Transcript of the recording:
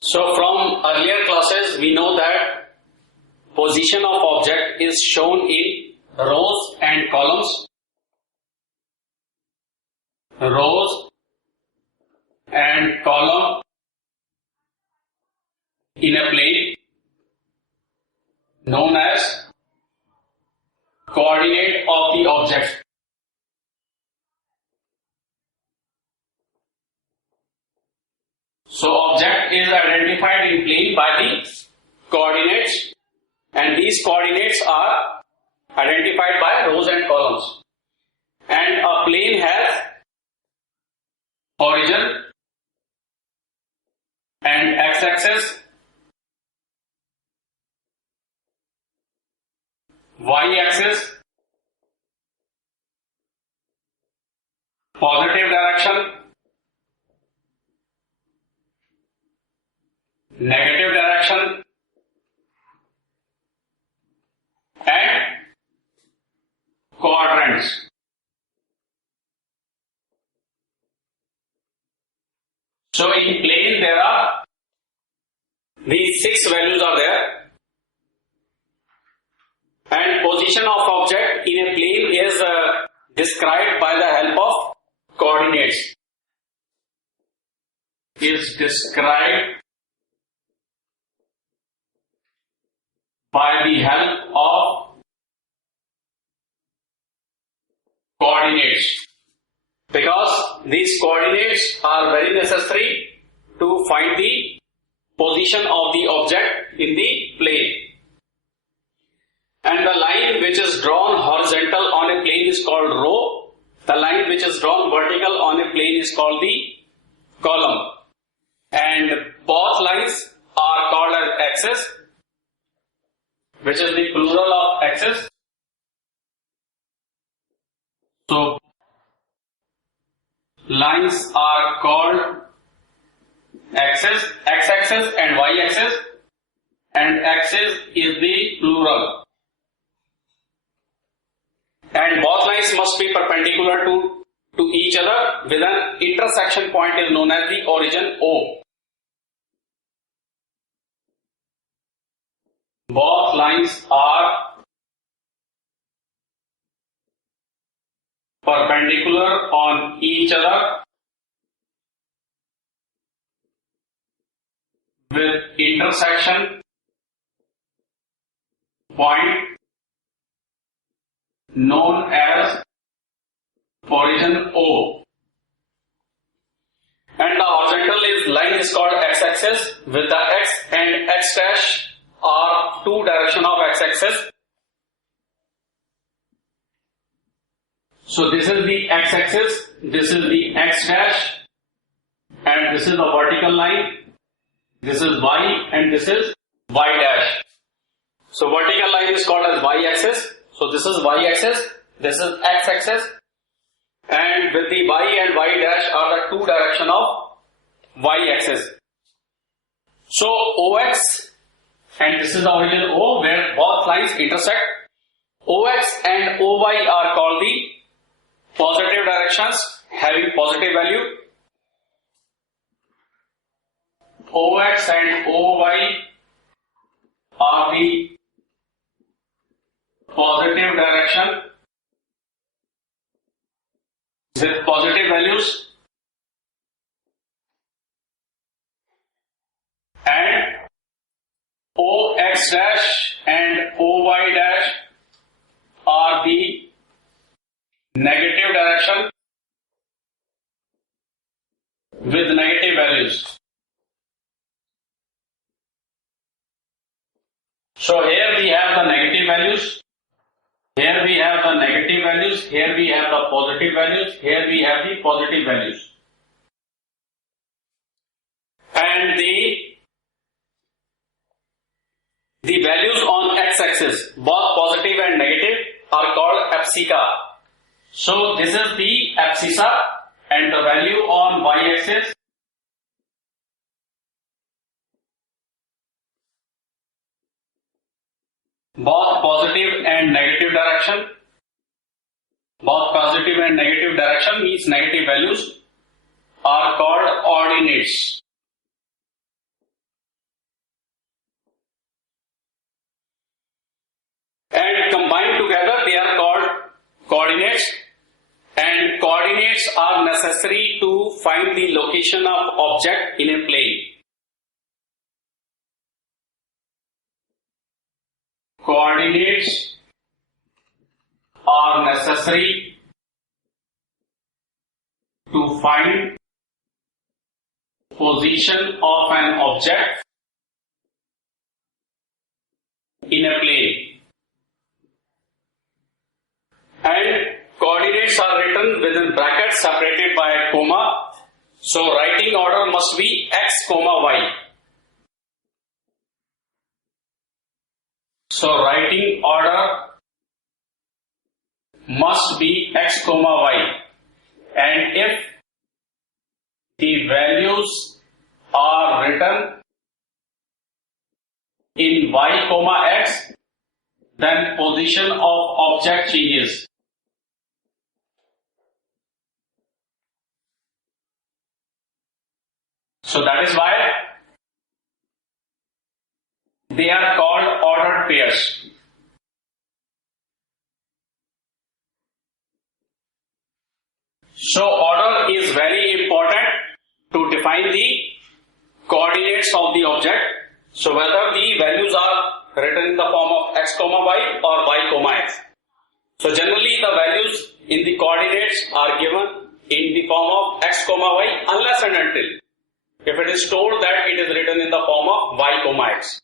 So from earlier classes we know that position of object is shown in rows and columns. Rows and column in a plane known as coordinate of the object. So object is identified in plane by the coordinates, and these coordinates are identified by rows and columns. And a plane has origin and x-axis, y-axis, positive direction, negative direction, and quadrants. So in plane there are these 6 values are there, and position of object in a plane is described by the help of coordinates. Is described by the help of coordinates, because these coordinates are very necessary to find the position of the object in the plane. And the line which is drawn horizontal on a plane is called row. The line which is drawn vertical on a plane is called the column. And both lines are called as axis, which is the plural of axis. So lines are called axis, x-axis and y-axis, and axis is the plural. And both lines must be perpendicular to each other with an intersection point is known as the origin O. Both lines are perpendicular on each other with intersection point known as origin O. And the horizontal line is called x-axis, with the x and x dash are 2 direction of x-axis. So this is the x-axis, this is the x dash, and this is the vertical line. This is y and this is y dash. So vertical line is called as y-axis. So this is y-axis, this is x-axis, and with the y and y dash are the 2 direction of y-axis. So OX, and this is the origin O where both lines intersect. OX and OY are called the positive directions having positive value. OX and OY are the positive direction with positive values, and OX dash and OY dash are the negative direction with negative values. So here we have the negative values, here we have the negative values, here we have the positive values, here we have the positive values. And the values on x-axis, both positive and negative, are called abscissa. So this is the abscissa, and the value on y-axis both positive and negative direction. Both positive and negative direction means negative values are called ordinates. necessary to find the location of object in a plane. Coordinates are necessary to find position of an object in a plane, and coordinates are written within brackets separated by a comma. So writing order must be x comma y. So writing order must be x comma y, and if the values are written in y comma x, then position of object changes. So that is why they are called ordered pairs. So order is very important to define the coordinates of the object. So whether the values are written in the form of x comma y or y comma x. So generally the values in the coordinates are given in the form of x comma y unless and until if it is told that it is written in the form of y comma x.